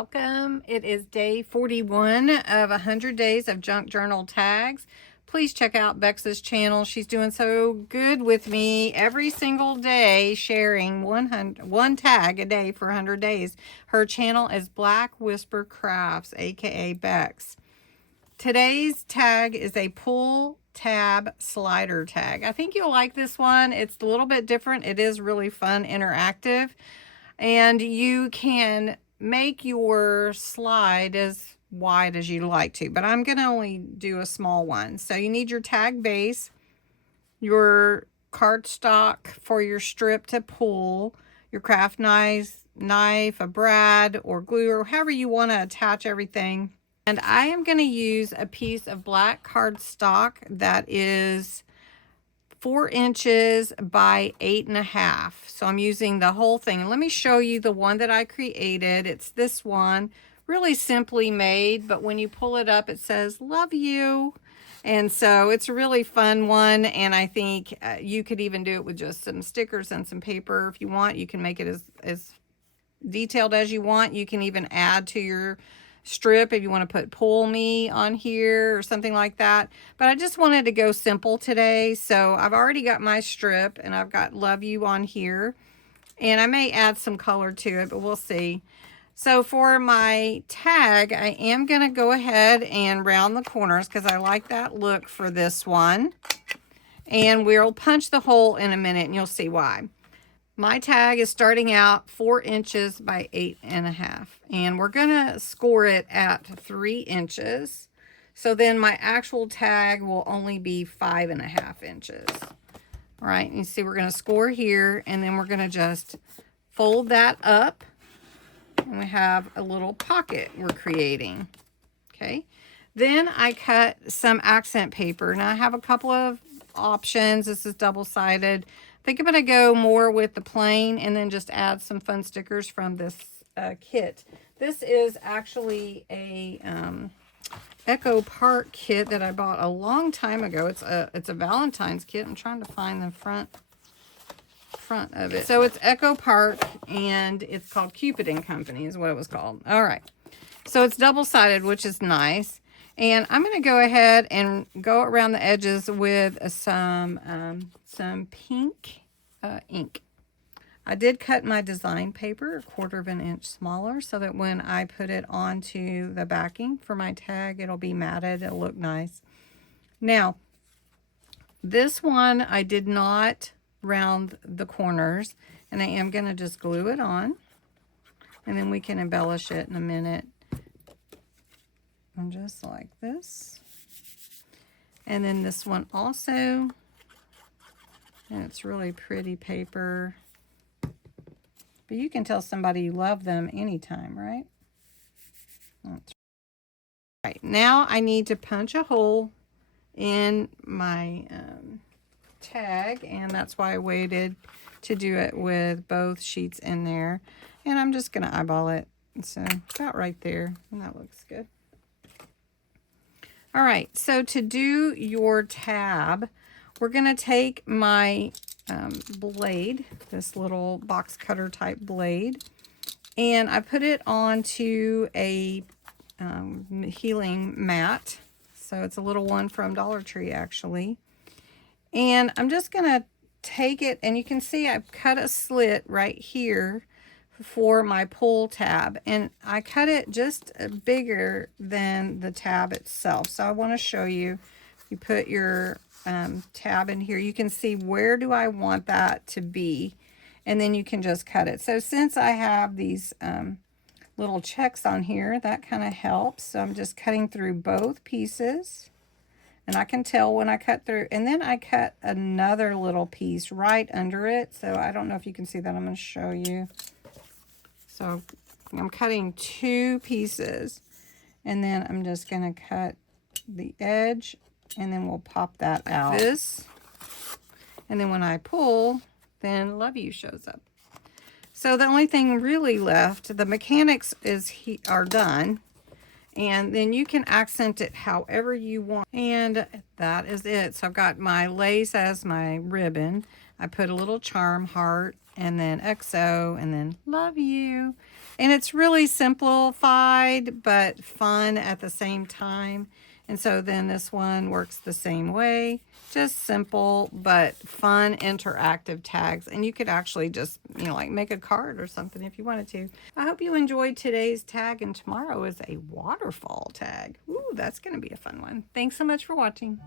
welcome. It is day 41 of 100 days of junk journal tags. Please check out Bexx's channel. She's doing so good with me every single day, sharing one tag a day for 100 days. Her channel is Black Whisper Crafts, aka Bexx. Today's tag is a pull tab slider tag. I think you'll like this one. It's a little bit different. It is really fun, interactive, and you can make your slide as wide as you like to, but I'm going to only do a small one. So you need your tag base, your cardstock for your strip to pull, your craft knife, a brad or glue, or however you want to attach everything. And I am going to use a piece of black cardstock that is 4 inches by 8.5. So I'm using the whole thing. Let me show you the one that I created. It's this one, really simply made, but when you pull it up, it says, "Love you." And so it's a really fun one. And I think you could even do it with just some stickers and some paper. If you want, you can make it as detailed as you want. You can even add to your strip if you want to put "pull me" on here or something like that, but I just wanted to go simple today. So I've already got my strip and I've got "love you" on here, and I may add some color to it, but we'll see. So for my tag, I am going to go ahead and round the corners because I like that look for this one, and we'll punch the hole in a minute and you'll see why. My tag is starting out 4 inches by 8.5, and we're gonna score it at 3 inches. So then my actual tag will only be 5.5 inches. All right, you see we're gonna score here, and then we're gonna just fold that up, and we have a little pocket we're creating. Okay, then I cut some accent paper. Now I have a couple of options. This is double-sided. I think I'm going to go more with the plain and then just add some fun stickers from this kit. This is actually a Echo Park kit that I bought a long time ago. It's a Valentine's kit. I'm trying to find the front of it. So it's Echo Park, and it's called Cupid and Company is what it was called. All right. So it's double-sided, which is nice. And I'm going to go ahead and go around the edges with some pink ink. I did cut my design paper 1/4 of an inch smaller so that when I put it onto the backing for my tag, it'll be matted. It'll look nice. Now, this one I did not round the corners, and I am going to just glue it on, and then we can embellish it in a minute. And just like this. And then this one also, and it's really pretty paper, but you can tell somebody you love them anytime, right? That's right. Now I need to punch a hole in my tag, and that's why I waited to do it with both sheets in there. And I'm just going to eyeball it. So about right there, and that looks good. All right, so to do your tab, we're going to take my blade, this little box cutter type blade, and I put it onto a healing mat. So it's a little one from Dollar Tree, actually. And I'm just going to take it, and you can see I've cut a slit right here for my pull tab, and I cut it just bigger than the tab itself. So I want to show you. You put your tab in here, you can see where do I want that to be, and then you can just cut it. So since I have these little checks on here, that kind of helps. So I'm just cutting through both pieces, and I can tell when I cut through, and then I cut another little piece right under it. So I don't know if you can see that. I'm going to show you. So I'm cutting 2 pieces, and then I'm just going to cut the edge, and then we'll pop that out. Like this. And then when I pull, then "love you" shows up. So the only thing really left, the mechanics are done, and then you can accent it however you want. And that is it. So I've got my lace as my ribbon. I put a little charm heart, and then XO, and then "love you." And it's really simplified, but fun at the same time. And so then this one works the same way. Just simple, but fun, interactive tags. And you could actually just, you know, like make a card or something if you wanted to. I hope you enjoyed today's tag, and tomorrow is a waterfall tag. Ooh, that's going to be a fun one. Thanks so much for watching.